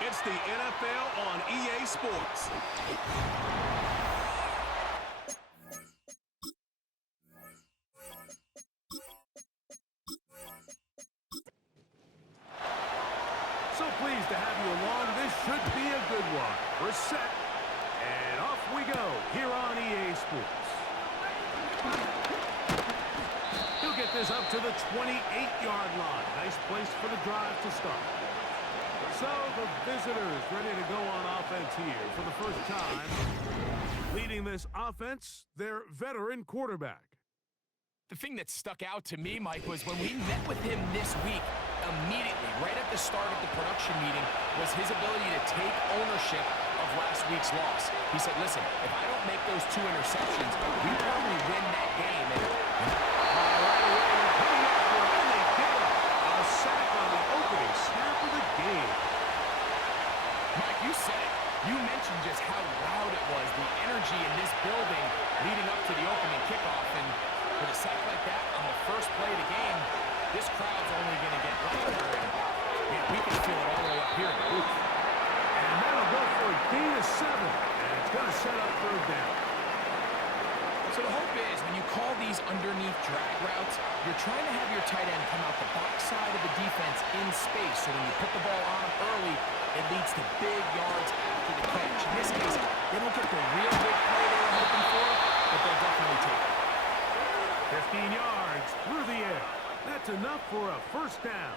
It's the NFL on EA Sports. So pleased to have you along. This should be a good one. We're set, and off we go here on EA Sports. He'll get this up to the 28-yard line. Nice place for the drive to start. So the visitors ready to go on offense here for the first time. Leading this offense, their veteran quarterback. The thing that stuck out to me, Mike, was when we met with him this week, immediately, right at the start of the production meeting, was his ability to take ownership of last week's loss. He said, listen, if I don't make those 2 interceptions, we probably win that game. And they get a sack on the opening snap of the game. Mike, you said it. You mentioned just how loud it was, the energy in this building leading up to the opening kickoff. And with a sack like that on the first play of the game, this crowd's only going to get louder. And we can feel it all the way up here in the booth. And that'll go for a gain of 7. And it's going to set up 3rd down. So the hope is when you call these underneath drag routes, you're trying to have your tight end come out the backside of the defense in space. So when you put the ball on him early, it leads to big yards after the catch. In this case, they don't get the real big play they were hoping for, but they'll definitely take it. 15 yards through the air. That's enough for a 1st down.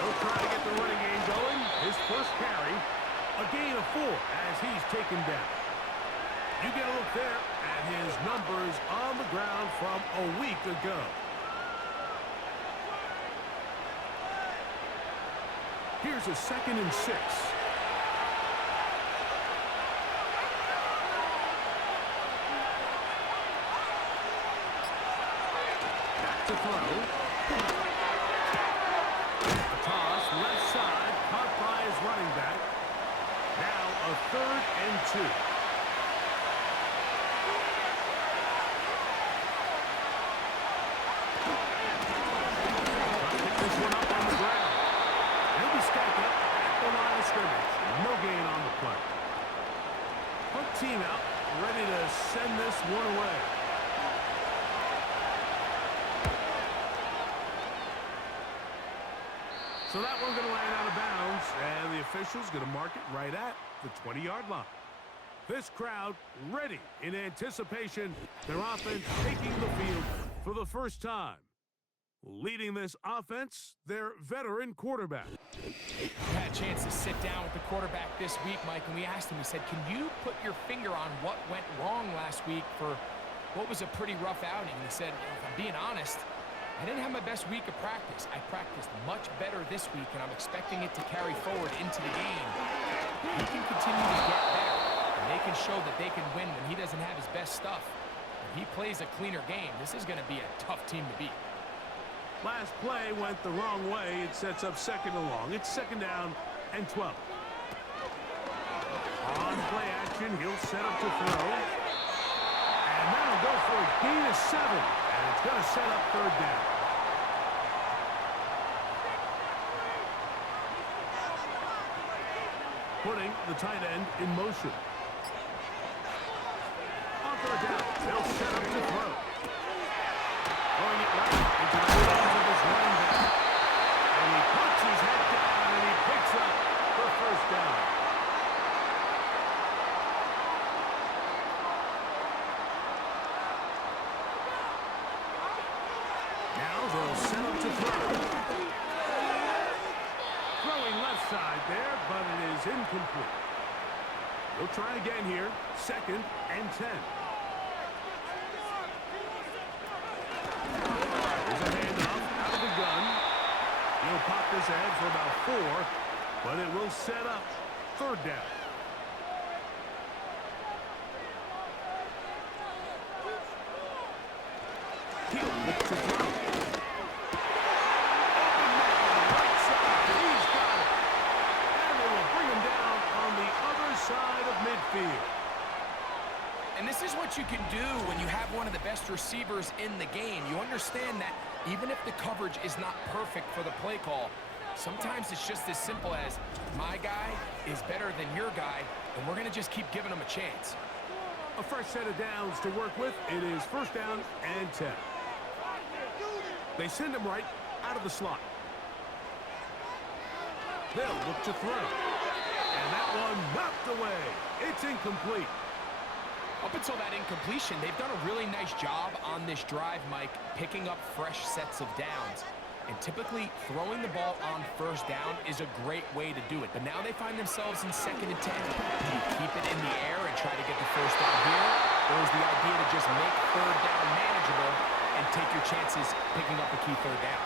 He'll try to get the running game going. His first carry, a gain of 4 as he's taken down. You get a look there at his numbers on the ground from a week ago. Here's a 2nd and 6. Back to throw. A toss, left side, caught by his running back. Now a 3rd and 2. No gain on the play. Punt team out, ready to send this one away. So that one's going to land out of bounds, and the official's going to mark it right at the 20-yard line. This crowd ready in anticipation. Their offense taking the field for the first time. Leading this offense, their veteran quarterback. We had a chance to sit down with the quarterback this week, Mike, and we asked him, we said, can you put your finger on what went wrong last week for what was a pretty rough outing? And he said, if I'm being honest, I didn't have my best week of practice. I practiced much better this week, and I'm expecting it to carry forward into the game. He can continue to get better, and they can show that they can win when he doesn't have his best stuff. If he plays a cleaner game, this is going to be a tough team to beat. Last play went the wrong way. It sets up 2nd and long. It's 2nd down and 12. On play action, he'll set up to throw. And that'll go for a gain of 7. And it's going to set up 3rd down. Putting the tight end in motion. On 3rd down, they'll set up to throw. Throwing it right into the hands of his running back. And he puts his head down and he picks up the 1st down. Now they'll set up to throw. Throwing left side there, but it is incomplete. They'll try again here. 2nd and 10. He'll pop this ahead for about 4, but it will set up 3rd down. He'll look to throw. Open man, right side, he's got it. And they will bring him down on the other side of midfield. And this is what you can do when when you have one of the best receivers in the game, you understand that even if the coverage is not perfect for the play call, sometimes it's just as simple as my guy is better than your guy, and we're going to just keep giving him a chance. A fresh set of downs to work with. It is first down and 10. They send him right out of the slot. They'll look to throw. And that one knocked away. It's incomplete. Up until that incompletion, they've done a really nice job on this drive, Mike, picking up fresh sets of downs. And typically, throwing the ball on first down is a great way to do it. But now they find themselves in 2nd and 10. Do you keep it in the air and try to get the first down here? Or is the idea to just make third down manageable and take your chances picking up a key third down?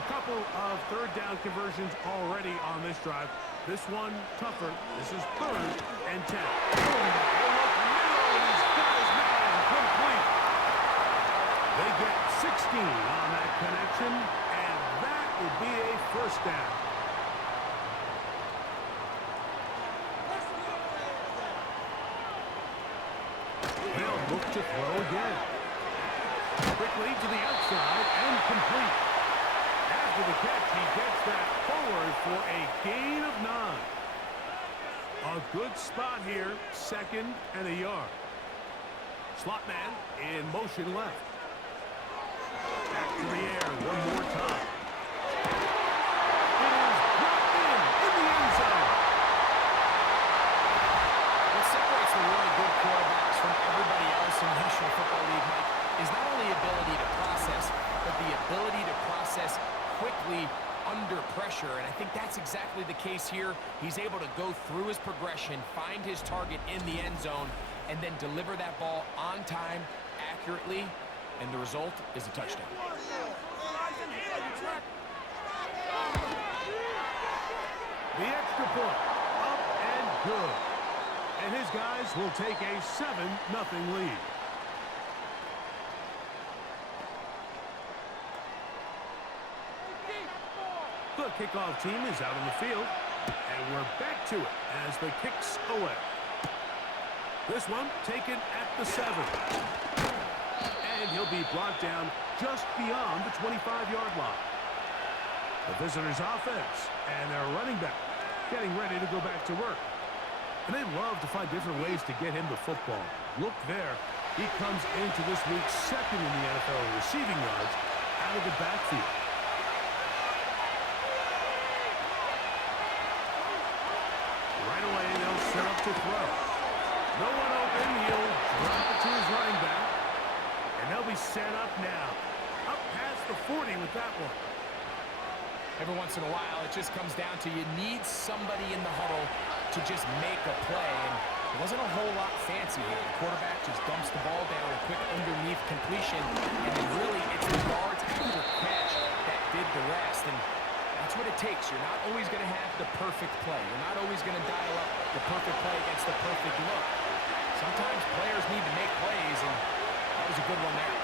A couple of third down conversions already on this drive. This one tougher. This is 3rd and 10. Complete. They get 16 on that connection, and that will be a first down. They'll look to throw again. Quickly to the outside and complete. After the catch, he gets that forward for a gain of 9. A good spot here, 2nd and a yard. Slot man in motion left. Back to the air one more time. It is brought in the end zone. What separates the really good quarterbacks from everybody else in the National Football League, Mike, is not only ability to process, but the ability to process quickly under pressure, and I think that's exactly the case here. He's able to go through his progression, find his target in the end zone, and then deliver that ball on time, accurately, and the result is a touchdown. The extra point, up and good. And his guys will take a 7-0 lead. The kickoff team is out on the field, and we're back to it as the kick's away. This one taken at the 7. And he'll be brought down just beyond the 25-yard line. The visitors' offense and their running back getting ready to go back to work. And they love to find different ways to get him the football. Look there. He comes into this week 2nd in the NFL in receiving yards out of the backfield. Right away, they'll set up to throw. No one open. He'll drop it to his running back. And they'll be set up now. Up past the 40 with that one. Every once in a while, it just comes down to you need somebody in the huddle to just make a play. And it wasn't a whole lot fancy here. The quarterback just dumps the ball down, a quick underneath completion. And then really, it's the yards after catch that did the rest. And that's what it takes. You're not always going to have the perfect play. You're not always going to dial up the perfect play against the perfect look. Sometimes players need to make plays, and that was a good one there.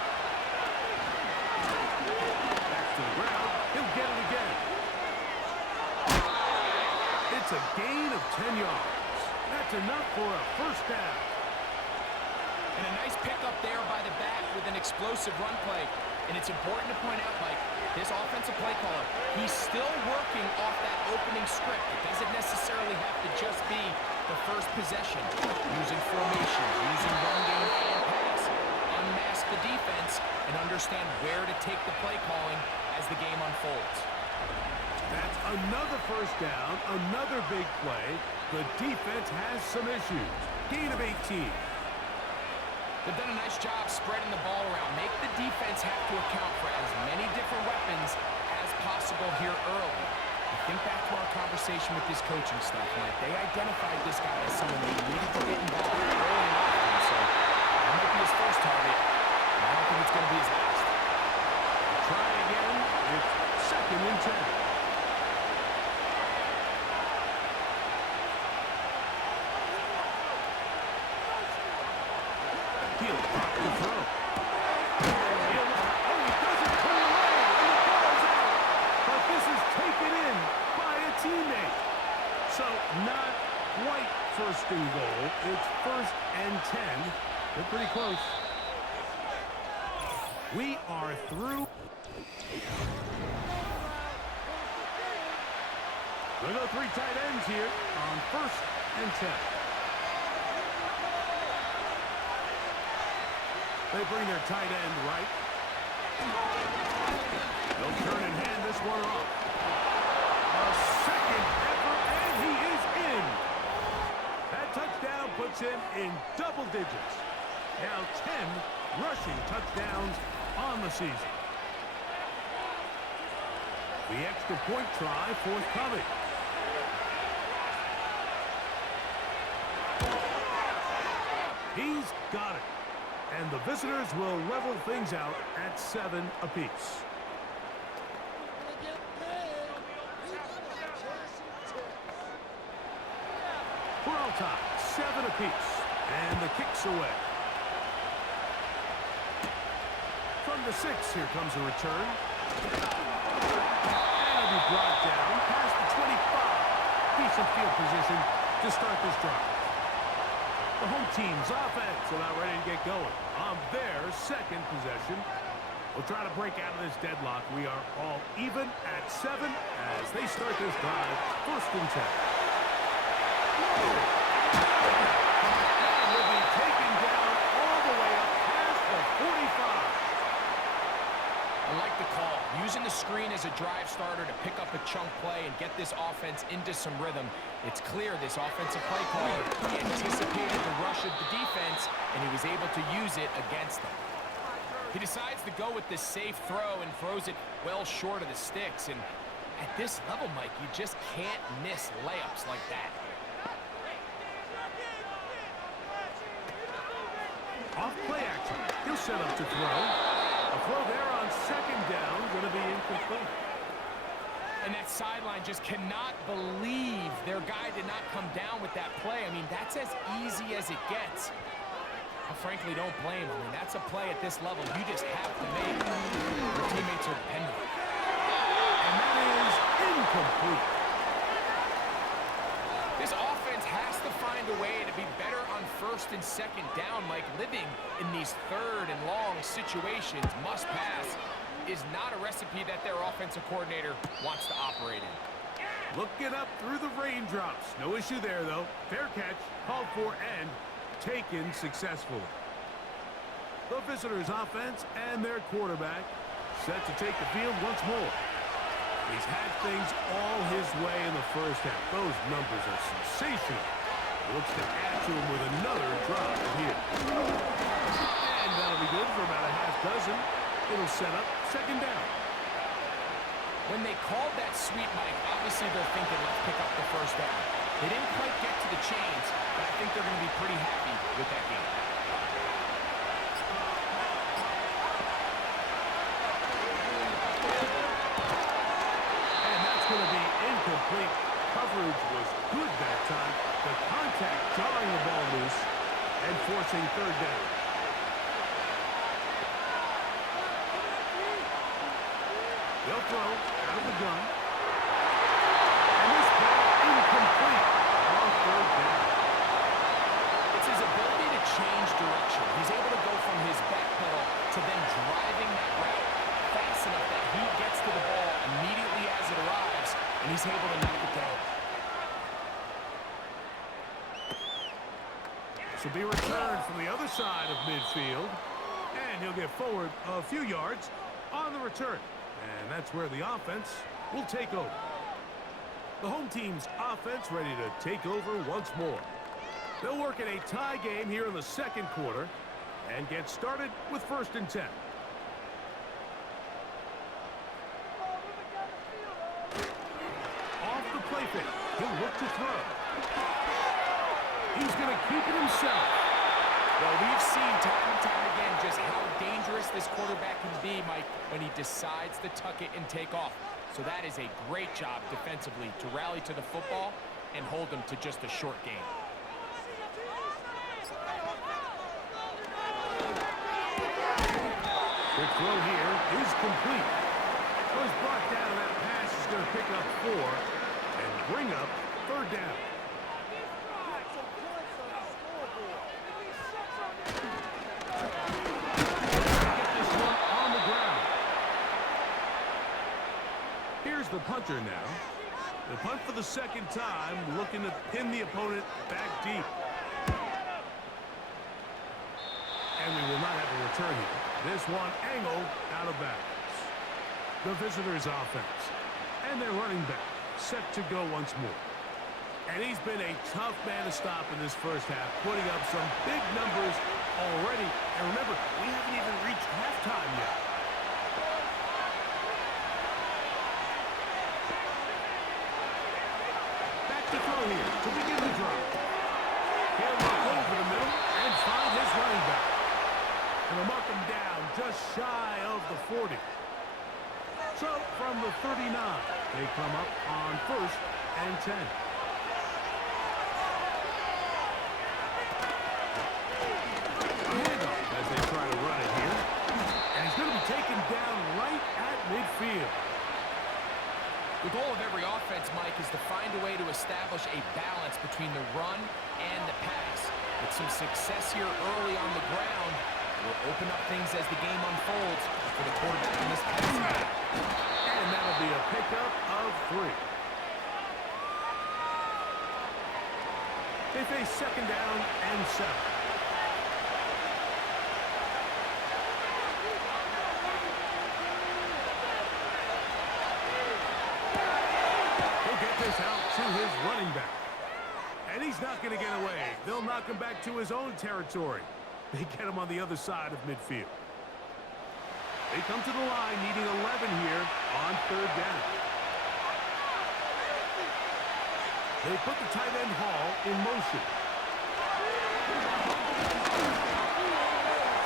Back to the ground. He'll get it again. It's a gain of 10 yards. That's enough for a first down. And a nice pickup there by the back with an explosive run play. And it's important to point out, Mike, this offensive play caller, he's still working off that opening script. It doesn't necessarily have to just be the first possession. Using formation, using run game and pass. Unmask the defense and understand where to take the play calling as the game unfolds. That's another first down, another big play. The defense has some issues. Gain of 18. They've done a nice job spreading the ball around. Make the defense have to account for as many different weapons as possible here early. Think back to our conversation with this coaching staff, Mike. They identified this guy as someone they needed to get involved early and often. So that might be his first target, and I don't think it's going to be his last. Try again. It's 2nd and 10. He'll pop the throw. He doesn't pull away, and the ball's out. But this is taken in by a teammate. So not quite 1st and goal. It's 1st and 10. They're pretty close. We are through. We'll go 3 tight ends here on 1st and 10. They bring their tight end right. They'll turn and hand this one off. A second effort, and he is in. That touchdown puts him in double digits. Now 10 rushing touchdowns on the season. The extra point try forthcoming. He's got it. And the visitors will level things out at 7 apiece. We're all tied, 7 apiece. And the kick's away. From the 6, here comes a return. And it'll be brought down past the 25. Decent field position to start this drive. The home team's offense about ready to get going on their 2nd possession. We'll try to break out of this deadlock. We are all even at 7 as they start this drive. 1st and 10. And will be taken down all the way up past the 45. I like the call. Using the screen as a drive starter to pick up a chunk play and get this offense into some rhythm. It's clear this offensive play caller, he anticipated the rush of the defense, and he was able to use it against them. He decides to go with this safe throw and throws it well short of the sticks. And at this level, Mike, you just can't miss layups like that. Off play action. He'll set up to throw. A throw there on 2nd down, going to be incomplete. And that sideline just cannot believe their guy did not come down with that play. I mean, that's as easy as it gets. I frankly don't blame him. I mean, that's a play at this level you just have to make. Your teammates are dependent. And that is incomplete. This offense has to find a way to be better on 1st and 2nd down, Mike. Living in these 3rd and long situations, must pass, is not a recipe that their offensive coordinator wants to operate in. Looking up through the raindrops. No issue there, though. Fair catch, called for, and taken successfully. The visitors' offense and their quarterback set to take the field once more. He's had things all his way in the 1st half. Those numbers are sensational. He looks to add to him with another drive here. And that'll be good for about a half dozen. It'll set up 2nd down. When they called that sweep, Mike, obviously they're thinking, let's pick up the 1st down. They didn't quite get to the chains, but I think they're going to be pretty happy with that game. And that's going to be incomplete. Coverage was good that time. The contact jarring the ball loose and forcing 3rd down. They'll throw out of the gun. And this ball incomplete on 3rd down. It's his ability to change direction. He's able to go from his back pedal to then driving that route fast enough that he gets to the ball immediately as it arrives, and he's able to knock it down. This will be returned from the other side of midfield. And he'll get forward a few yards on the return. And that's where the offense will take over. The home team's offense ready to take over once more. They'll work in a tie game here in the 2nd quarter and get started with 1st and 10. Off the play fake. He'll look to throw. He's going to keep it himself. Well, we've seen time and time again just how dangerous this quarterback can be, Mike, when he decides to tuck it and take off. So that is a great job defensively to rally to the football and hold him to just a short game. Quick throw here is complete. Well, he's brought down. That pass is going to pick up 4 and bring up 3rd down. Get this one on punter now. They punt for the second time, looking to pin the opponent back deep. And we will not have a return here. This one angled out of bounds. The visitors' offense. And their running back set to go once more. And he's been a tough man to stop in this first half, putting up some big numbers already. And remember, we haven't even reached halftime yet. Back to throw here to begin the drive. He'll look over the middle and find his running back. And they'll mark him down just shy of the 40. So from the 39, they come up on 1st and 10. As they try to run it here. And he's going to be taken down right at midfield. The goal of every offense, Mike, is to find a way to establish a balance between the run and the pass. With some success here early on the ground, will open up things as the game unfolds for the quarterback in this passing game. And that'll be a pickup of 3. They face 2nd down and 7. Out to his running back. And he's not going to get away. They'll knock him back to his own territory. They get him on the other side of midfield. They come to the line needing 11 here on 3rd down. They put the tight end Hall in motion.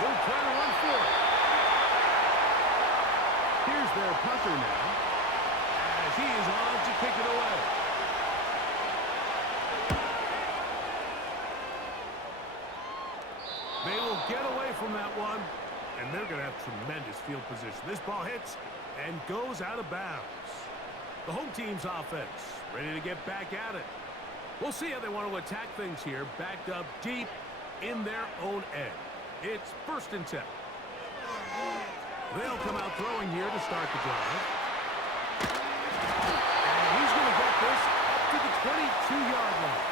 They'll try to run for it. Here's their punter now. He is on to kick it away. They will get away from that one, and they're going to have tremendous field position. This ball hits and goes out of bounds. The home team's offense ready to get back at it. We'll see how they want to attack things here, backed up deep in their own end. It's 1st and 10. They'll come out throwing here to start the drive. This up to the 22-yard line.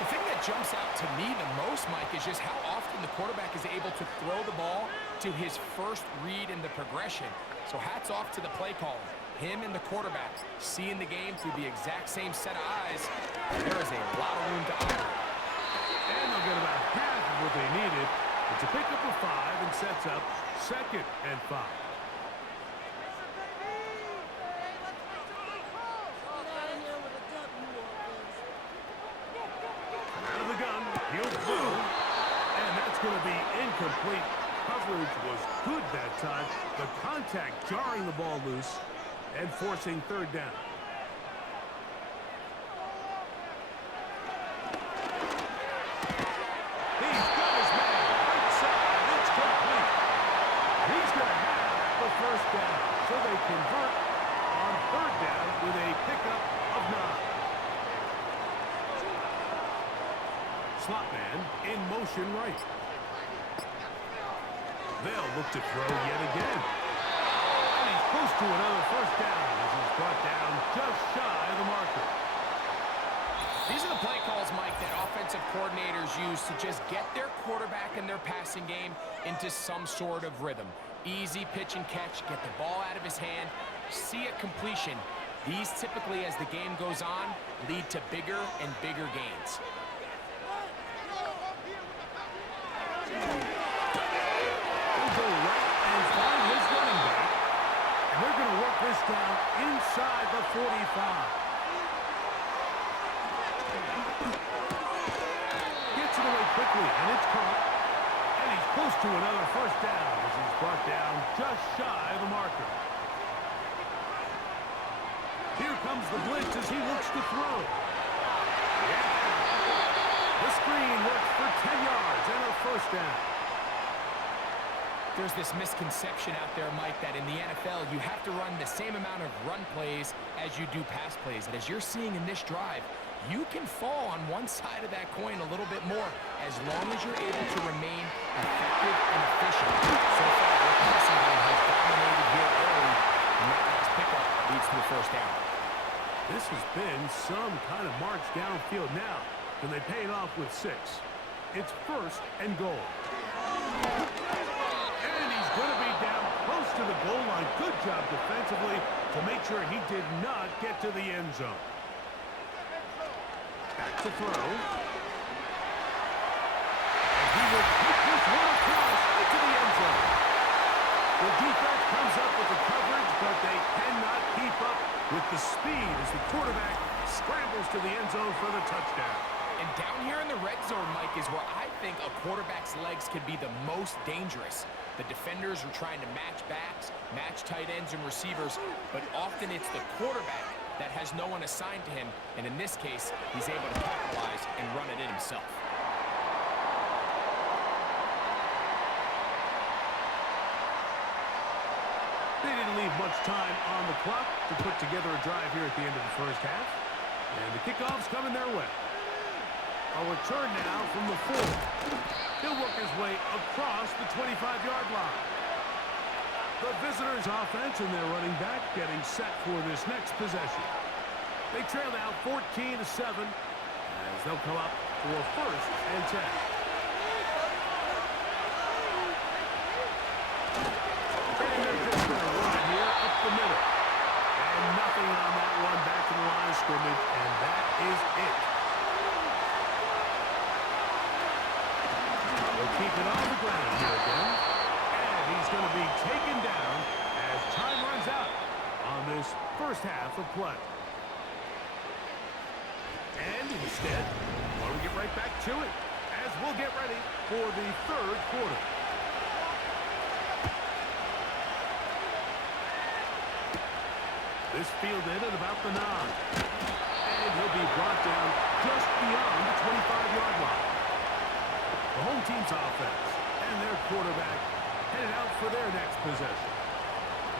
The thing that jumps out to me the most, Mike, is just how often the quarterback is able to throw the ball to his first read in the progression. So hats off to the play caller. Him and the quarterback seeing the game through the exact same set of eyes. There is a lot of room to operate. And they'll get about half of what they needed. It's a pickup of 5 and sets up 2nd and 5. Going to be incomplete. Coverage was good that time. The contact jarring the ball loose and forcing 3rd down. He's got his man right side. It's complete. He's going to have the 1st down. So they convert on 3rd down with a pickup of 9. Slot man in motion right. They'll look to throw yet again. And he's close to another 1st down as he's brought down just shy of the marker. These are the play calls, Mike, that offensive coordinators use to just get their quarterback and their passing game into some sort of rhythm. Easy pitch and catch, get the ball out of his hand, see a completion. These typically, as the game goes on, lead to bigger and bigger gains. This down inside the 45. Gets it away quickly, and it's caught. And he's close to another 1st down as he's brought down just shy of the marker. Here comes the blitz as he looks to throw. Yeah. The screen works for 10 yards and a 1st down. There's this misconception out there, Mike, that in the NFL you have to run the same amount of run plays as you do pass plays. And as you're seeing in this drive, you can fall on one side of that coin a little bit more as long as you're able to remain effective and efficient. So far, the passing game has dominated here early, and that last pickup leads to a and they pay it off with 6. It's 1st and goal. And he's going to be down close to the goal line. Good job defensively to make sure he did not get to the end zone. Back to throw. And he will kick this one across into the end zone. The defense comes up with the coverage, but they cannot keep up with the speed as the quarterback scrambles to the end zone for the touchdown. And down here in the red zone, Mike, is where I think a quarterback's legs can be the most dangerous. The defenders are trying to match backs, match tight ends and receivers, but often it's the quarterback that has no one assigned to him, and in this case, he's able to capitalize and run it in himself. They didn't leave much time on the clock to put together a drive here at the end of the first half. And the kickoff's coming their way. A return now from the 4. He'll work his way across the 25-yard line. The visitors' offense and their running back getting set for this next possession. They trail now 14-7 as they'll come up for 1st and 10. And they're just going to run it here up the middle. And nothing on that one back to the line of scrimmage, and that is it. They'll keep it on the ground here again. And he's going to be taken down as time runs out on this first half of play. And instead, why don't we get right back to it as we'll get ready for the 3rd quarter. This fielded at about the 9. And he'll be brought down just beyond the 25-yard line. The home team's offense and their quarterback headed out for their next possession.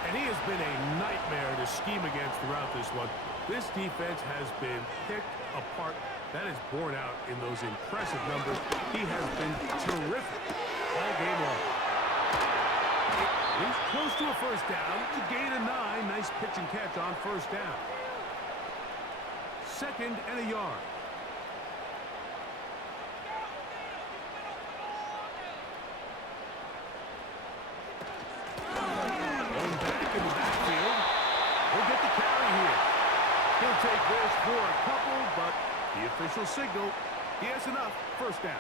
And he has been a nightmare to scheme against throughout this one. This defense has been picked apart. That is borne out in those impressive numbers. He has been terrific all game long. He's close to a first down to gain a 9. Nice pitch and catch on first down. 2nd and a yard. Going back in the backfield. He'll get the carry here. He'll take this for a couple, but the official signal, he has enough. First down.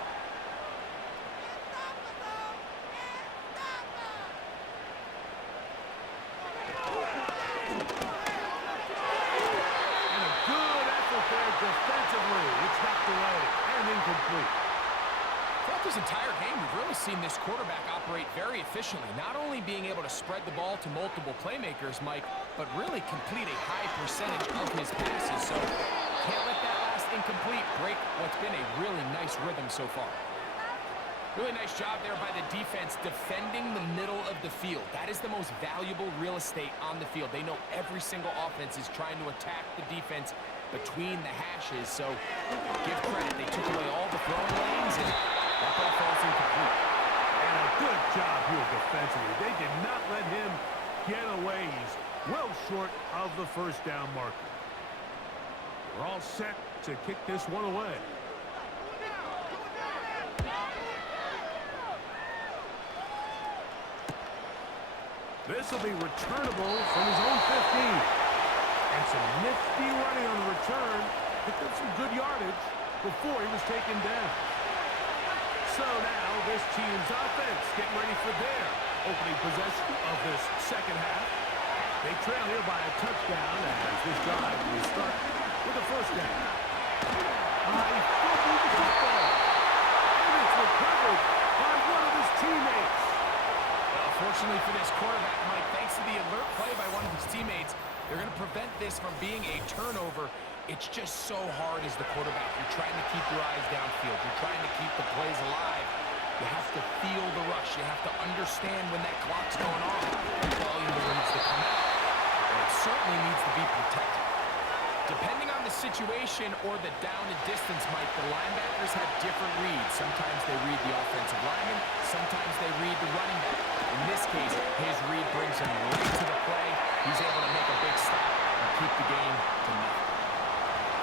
Defensively, it's knocked away and incomplete. Throughout this entire game, we've really seen this quarterback operate very efficiently, not only being able to spread the ball to multiple playmakers, Mike, but really complete a high percentage of his passes. So can't let that last incomplete break what's been a really nice rhythm so far. Really nice job there by the defense defending the middle of the field. That is the most valuable real estate on the field. They know every single offense is trying to attack the defense between the hashes. So give credit. They took away all the throwing lanes, and that ball falls incomplete. And a good job here defensively. They did not let him get away. He's well short of the first down marker. We're all set to kick this one away. This will be returnable from his own 15. And some nifty running on the return. Picked up some good yardage before he was taken down. So now this team's offense getting ready for their opening possession of this second half. They trail here by a touchdown as this drive will start with a first down. He fumbled the football. And it's recovered by one of his teammates. Fortunately for this quarterback, Mike, thanks to the alert play by one of his teammates, they're going to prevent this from being a turnover. It's just so hard as the quarterback. You're trying to keep your eyes downfield. You're trying to keep the plays alive. You have to feel the rush. You have to understand when that clock's going on. The ball either needs to come out, or it certainly needs to be protected. Depending on the situation or the down and distance, Mike, the linebackers have different reads. Sometimes they read the offensive lineman. Sometimes they read the running back. In this case, his read brings him right to the play. He's able to make a big stop and keep the game to nothing.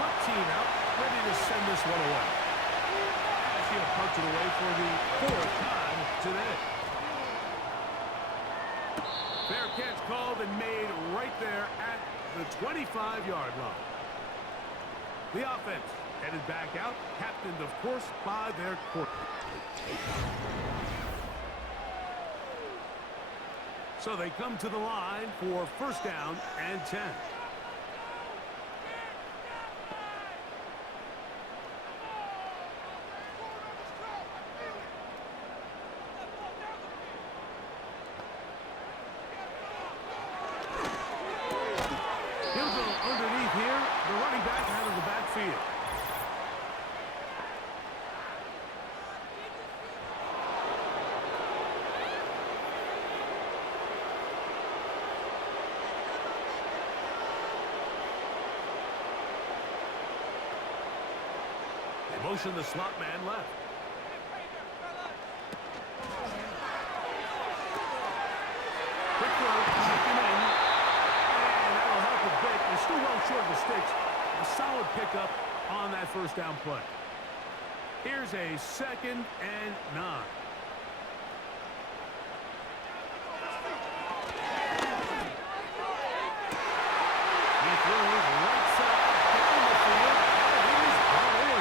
Punt team out, ready to send this one away. He'll punch it away for the fourth time today. Fair catch called and made right there at the 25-yard line. The offense headed back out, captained, of course, by their quarterback. So they come to the line for first down and 10. He'll go underneath here, the running back out of the backfield. Motion the slot man left. Quick throw, him in, and that'll help a bit. They're still well short of the sticks. A solid pickup on that first down play. Here's a 2nd and 9. He throws right side down the field, and it is brought in.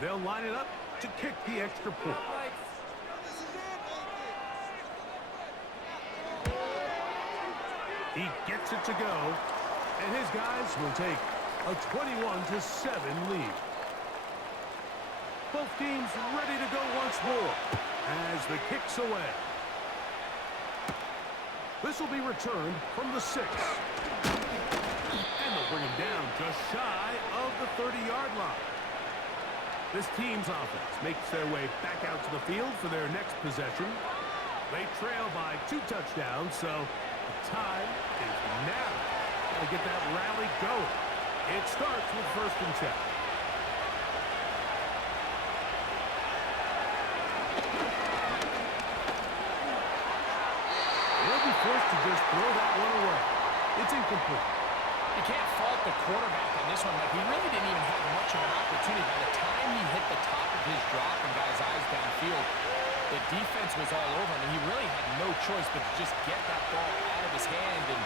They'll line it up to kick the extra point. He gets it to go, and his guys will take a 21-7 lead. Both teams ready to go once more as the kick's away. This will be returned from the 6. And they'll bring him down just shy of the 30-yard line. This team's offense makes their way back out to the field for their next possession. They trail by 2 touchdowns, so the time is now. Got to get that rally going. It starts with 1st and 10. They'll be forced to just throw that one away. It's incomplete. You can't fault the quarterback on this one. Like, he really didn't even have much of an opportunity. By the time he hit the top of his drop and got his eyes downfield, the defense was all over him, and he really had no choice but to just get that ball out of his hand and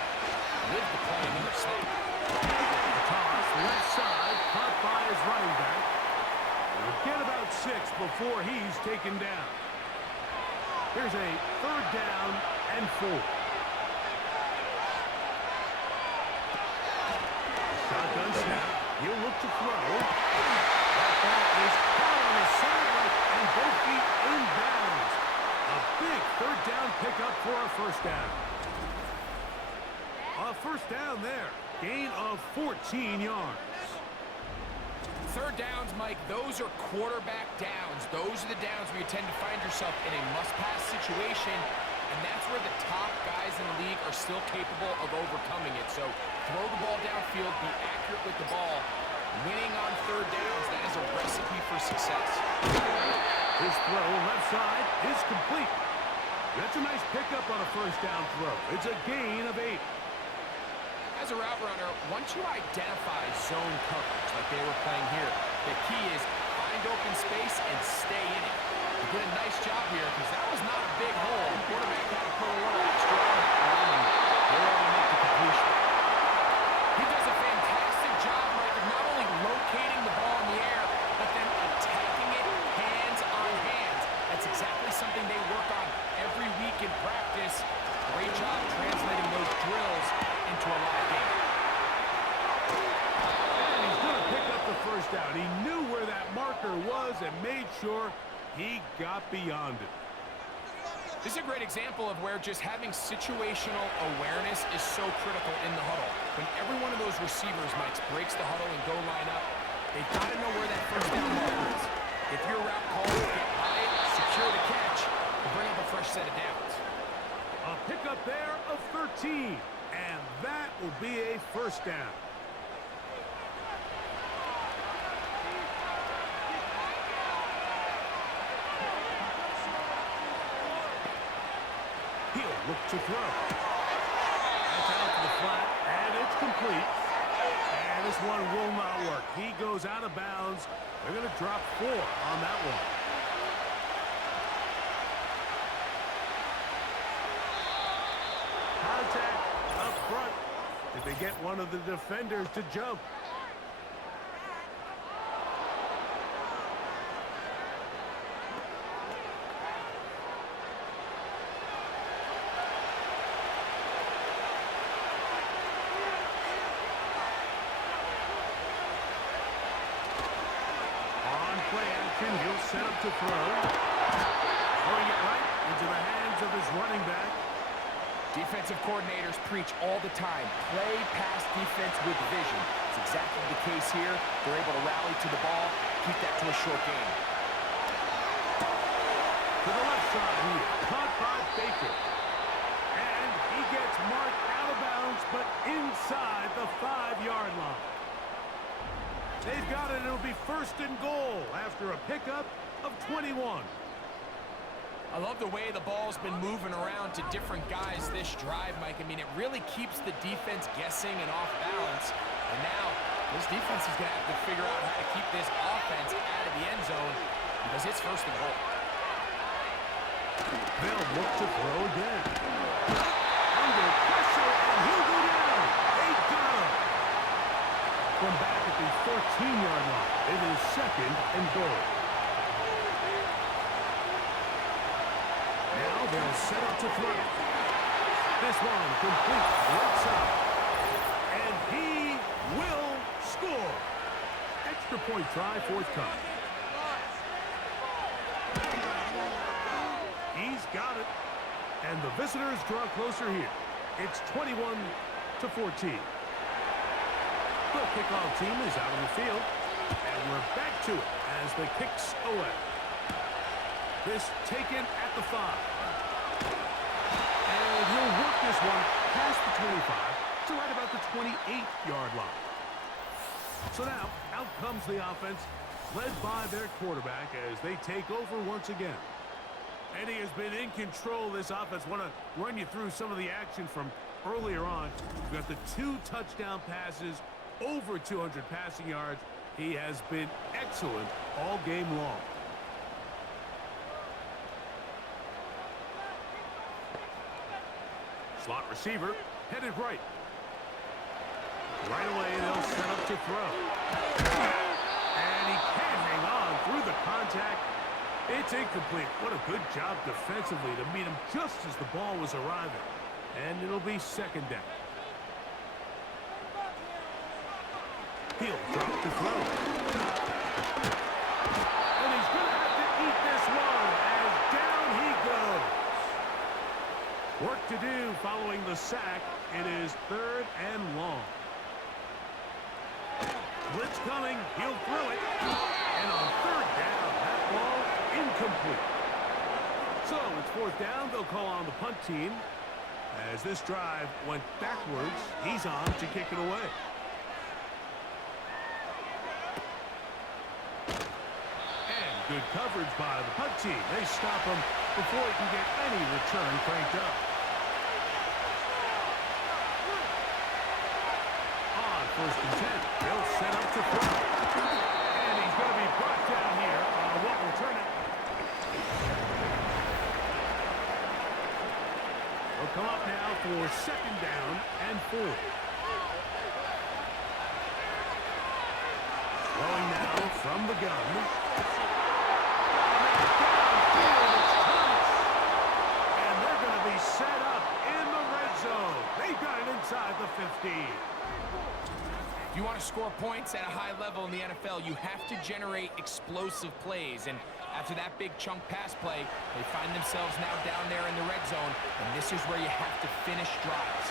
live the play another snap. The toss, left side, caught by his running back. He'll get about 6 before he's taken down. Here's a 3rd down and 4. Shotgun snap. He'll look to throw. That ball is caught on the sideline and both feet inbounds. A big 3rd down pickup for a 1st down. A 1st down there. Gain of 14 yards. 3rd downs, Mike, those are quarterback downs. Those are the downs where you tend to find yourself in a must-pass situation, and that's where the top guys in the league are still capable of overcoming it. So throw the ball downfield, be accurate with the ball. Winning on 3rd downs, that is a recipe for success. His throw left side is complete. That's a nice pickup on a 1st down throw. It's a gain of 8. As a route runner, once you identify zone coverage like they were playing here, the key is find open space and stay in it. He did a nice job here because that was not a big hole. The quarterback had to put a little extra on that one, and they were able to make the completion. He does a fantastic job, Mike, of not only locating the ball in the air, but then attacking it hands on hands. That's exactly something they work on every week in practice. Great job translating those drills into a live game. And he's going to pick up the 1st down. He knew where that marker was and made sure he got beyond it. This is a great example of where just having situational awareness is so critical in the huddle. When every one of those receivers, Mike, breaks the huddle and go line up, they've got to know where that 1st down marker is. If your route calls, get by it, secure the catch, and bring up a fresh set of downs. A pickup there of 13. And that will be a first down. He'll look to throw. That's out to the flat, and it's complete. And this one will not work. He goes out of bounds. They're going to drop 4 on that one. Contact up front. Did they get one of the defenders to jump? On play action, he'll set up to throw. Throwing it right into the hands of his running back. Defensive coordinators preach all the time, play pass defense with vision. It's exactly the case here. They're able to rally to the ball, keep that to a short game. To the left side here, caught by Baker. And he gets marked out of bounds, but inside the 5-yard line. They've got it. It'll be first and goal after a pickup of 21. I love the way the ball's been moving around to different guys this drive, Mike. I mean, it really keeps the defense guessing and off balance. And now, this defense is going to have to figure out how to keep this offense out of the end zone because it's first and goal. They'll look to throw again. Under pressure, and he'll go down. They got him. From back at the 14-yard line, it is second and goal. Now they'll set up to throw. This one complete right side. And he will score. Extra point try forthcoming. He's got it. And the visitors draw closer here. It's 21-14. The kickoff team is out on the field. And we're back to it as the kicks away. This taken at the 5. And he'll work this one past the 25 to right about the 28-yard line. So now, out comes the offense, led by their quarterback as they take over once again. And he has been in control of this offense. Want to run you through some of the action from earlier on. We've got the 2 touchdown passes, over 200 passing yards. He has been excellent all game long. Slot receiver, headed right. Right away, they'll set up to throw. And he can't hang on through the contact. It's incomplete. What a good job defensively to meet him just as the ball was arriving. And it'll be second down. He'll drop the throw. And he's going to have to eat this one as down he goes. Work to do following the sack. It is third and long. Blitz coming. He'll throw it. And on third down, that ball incomplete. So it's fourth down. They'll call on the punt team. As this drive went backwards, he's on to kick it away. And good coverage by the punt team. They stop him before he can get any return cranked up. On first and 10, they'll set up to throw. And he's going to be brought down here on what will turn it. They'll come up now for second down and 4. Throwing now from the gun. And they're going to be set up in the red zone. They've got it inside the 15. If you want to score points at a high level in the NFL, you have to generate explosive plays. And after that big chunk pass play, they find themselves now down there in the red zone. And this is where you have to finish drives.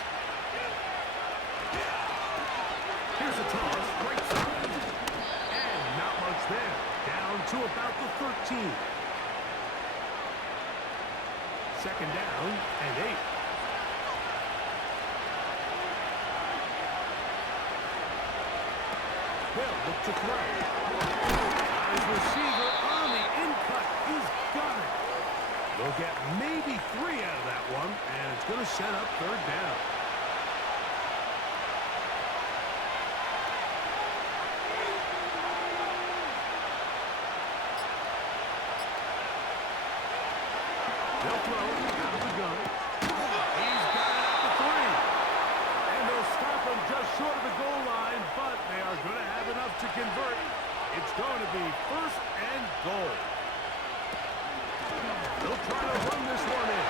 Here's a toss, right side. And not much there. Down to about the 13. Second down and 8. They'll look to throw. His receiver on the in-cut. He's got it. They'll get maybe 3 out of that one, and it's going to set up third down. They'll throw out of the gun. He's got it at the 3. And they'll stop him just short of the goal line, but they are going to have enough to convert. It's going to be first and goal. They'll try to run this one in.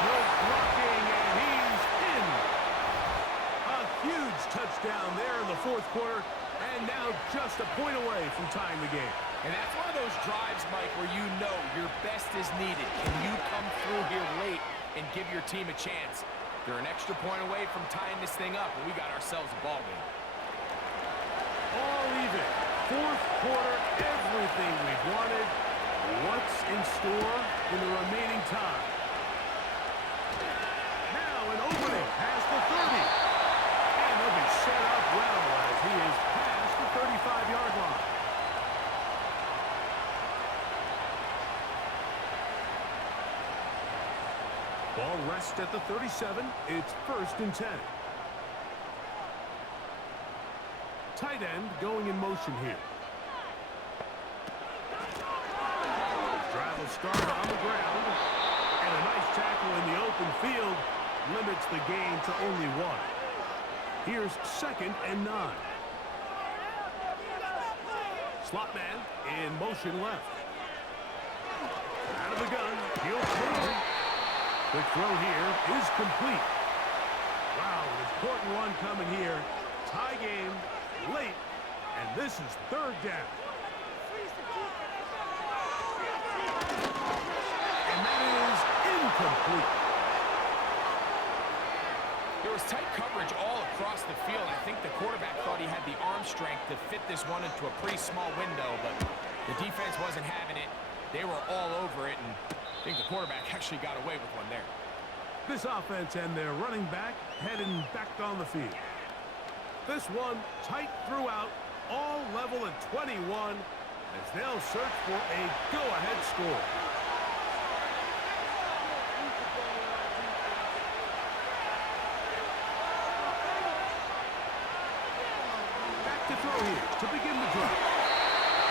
Good blocking, and he's in. A huge touchdown there in the fourth quarter, and now just a point away from tying the game. And that's one of those drives, Mike, where you know your best is needed. Can you come through here late and give your team a chance? They're an extra point away from tying this thing up, and we got ourselves a ball game. All even. Fourth quarter, everything we've wanted. What's in store in the remaining time? Now an opening past the 30. And they'll be set up well as he is past the 35-yard line. Ball rests at the 37. It's first and 10. Tight end going in motion here. Drive will start on the ground. And a nice tackle in the open field limits the gain to only 1. Here's second and 9. Slot man in motion left. Out of the gun. He'll throw. Quick throw here is complete. Wow, an important one coming here. Tie game late, and this is third down. And that is incomplete. There was tight coverage all across the field. I think the quarterback thought he had the arm strength to fit this one into a pretty small window, but the defense wasn't having it. They were all over it, and I think the quarterback actually got away with one there. This offense and their running back heading back on the field. This one tight throughout, all level at 21, as they'll search for a go-ahead score. Back to throw here to begin the drive.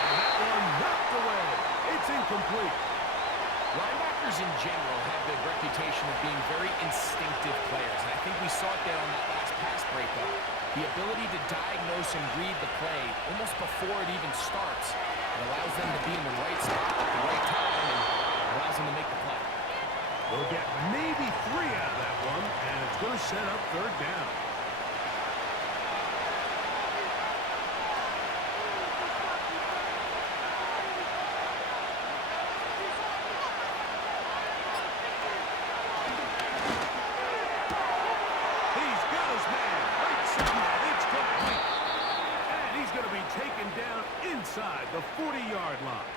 And that one knocked away. It's incomplete. Linebackers in general have the reputation of being very instinctive players, and I think we saw it there on that last pass breakup. The ability to diagnose and read the play almost before it even starts. It allows them to be in the right spot at the right time and allows them to make the play. They'll get maybe 3 out of that one, and it's going to set up third down. Inside the 40-yard line.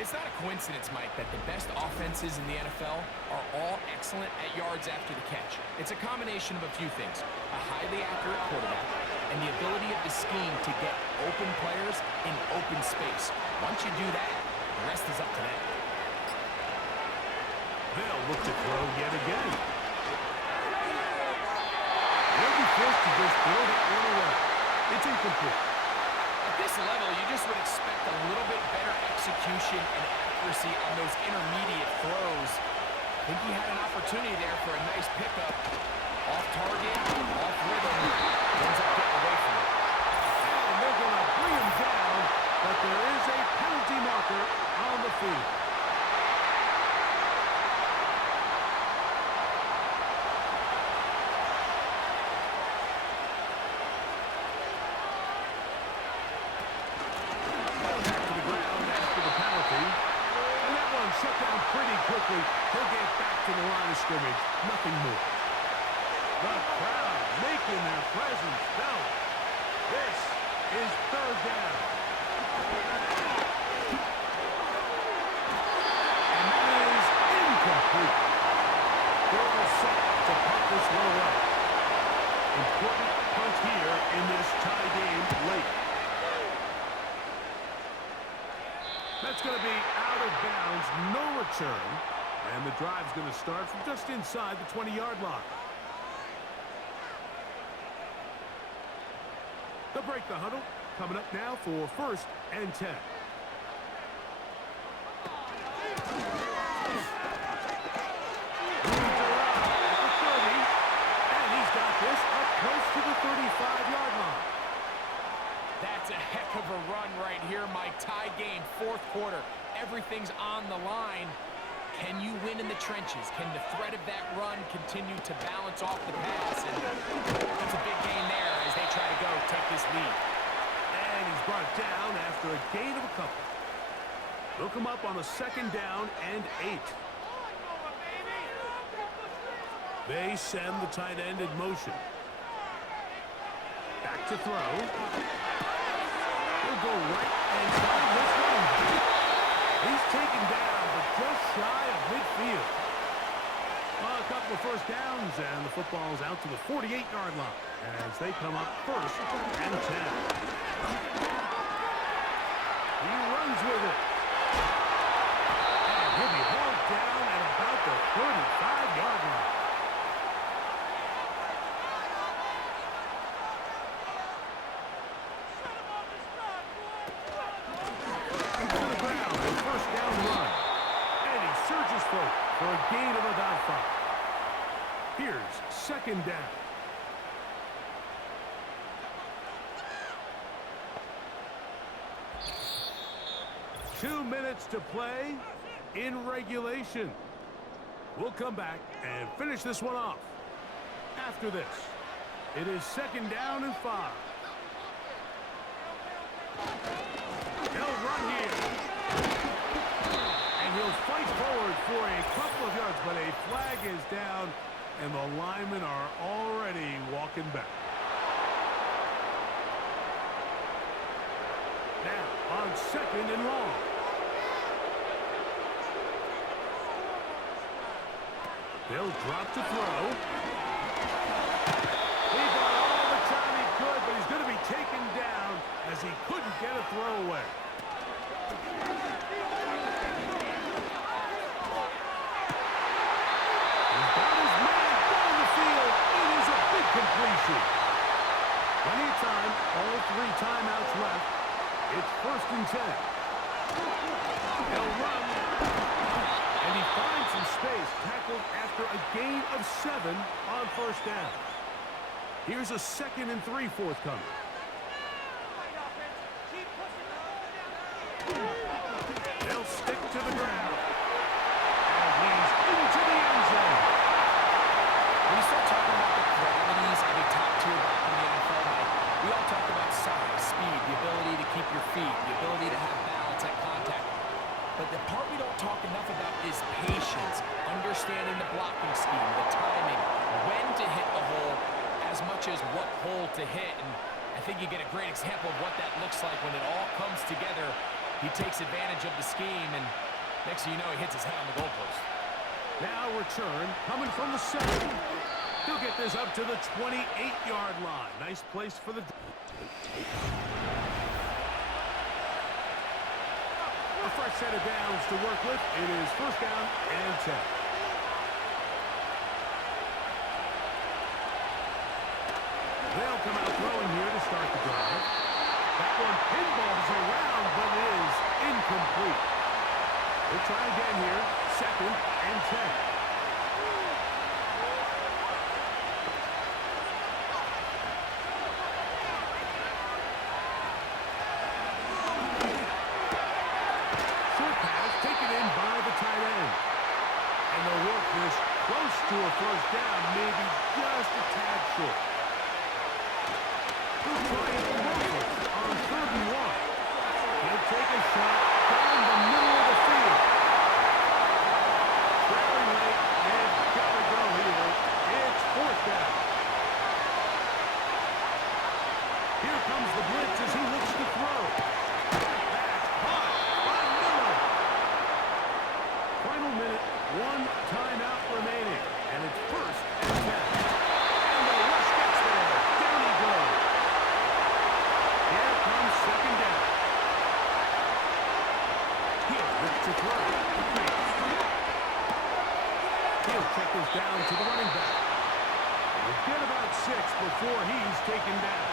It's not a coincidence, Mike, that the best offenses in the NFL are all excellent at yards after the catch. It's a combination of a few things. A highly accurate quarterback and the ability of the scheme to get open players in open space. Once you do that, the rest is up to them. They'll look to throw yet again. They'll be forced to just throw that one away. It's incomplete. At this level, you just would expect a little bit better execution and accuracy on those intermediate throws. I think he had an opportunity there for a nice pickup. Off target, off rhythm, ends up getting away from it. And they're going to bring him down, but there is a penalty marker on the field. Shut down pretty quickly. He'll get back to the line of scrimmage. Nothing more. The crowd making their presence felt. This is third down. And that is incomplete. They're all set to put this one away. Important punt here in this tie game. That's going to be out of bounds, no return. And the drive's going to start from just inside the 20-yard line. They'll break the huddle. Coming up now for 1st and 10. And he's got this up close to the 35-yard line. That's a heck of a run right here, Mike. Tie game, 4th quarter. Everything's on the line. Can you win in the trenches? Can the threat of that run continue to balance off the pass? And that's a big gain there as they try to go take this lead. And he's brought down after a gain of a couple. They'll come up on a 2nd down and 8. They send the tight end in motion. Back to throw. He'll go right and find this one. He's taken down, but just shy of midfield. Well, a couple of 1st downs, and the football's out to the 48-yard line as they come up 1st and 10. He runs with it. And he'll be hauled down at about the 35-yard line. For a gain of about 5. Here's 2nd down. Two minutes to play in regulation. We'll come back and finish this one off. After this, it is 2nd down and 5. They'll run here. He'll fight forward for a couple of yards, but a flag is down, and the linemen are already walking back. Now, on 2nd and long. They'll drop to throw. He got all the time he could, but he's going to be taken down as he couldn't get a throw away. Completion. Plenty of time. All 3 timeouts left. It's 1st and 10. He'll run. And he finds some space. Tackled after a gain of 7 on 1st down. Here's a 2nd and 3 forthcoming. They'll stick to the ground. And he's into the end zone. When you start talking about the qualities of a top-tier back in the NFL, we all talk about size, speed, the ability to keep your feet, the ability to have balance at contact. But the part we don't talk enough about is patience, understanding the blocking scheme, the timing, when to hit the hole, as much as what hole to hit. And I think you get a great example of what that looks like when it all comes together. He takes advantage of the scheme, and next thing you know, he hits his head on the goalpost. Now return, coming from the 7. He'll get this up to the 28-yard line. Nice place for the... A fresh set of downs to work with. It is 1st down and 10. They'll come out throwing here to start the drive. That one pinballs around, but is incomplete. We'll try again here. 2nd and 10. Close to a 1st down, maybe just a tad short. He'll try it on 3rd and 1. He'll take a shot down the middle of the field. Trailing late, and gotta go here. It's 4th down. Here comes the blitz as he looks to throw. That's caught by Miller. Final minute, 1 timeout remaining, and it's 1st and 10. And the rush gets there. Down he goes. Here comes 2nd down. he's taken down.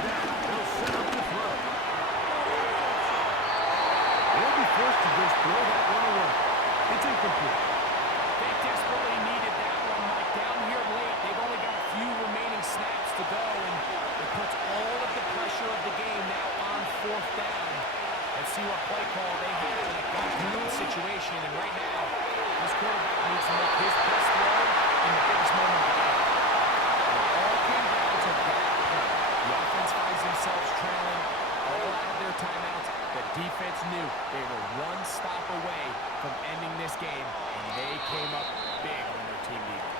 They'll set up the throw. They'll be forced to just throw that one away. It's incomplete. They desperately needed that one, Mike. Down here late, they've only got a few remaining snaps to go, and it puts all of the pressure of the game now on fourth down. Let's see what play call they have in a gut situation, and right now, this quarterback needs to make his best throw in the biggest moment of the game. It all came down to that play. The offense finds themselves trailing all out of their timeouts. The defense knew they were one stop away from ending this game, and they came up big when their team needed.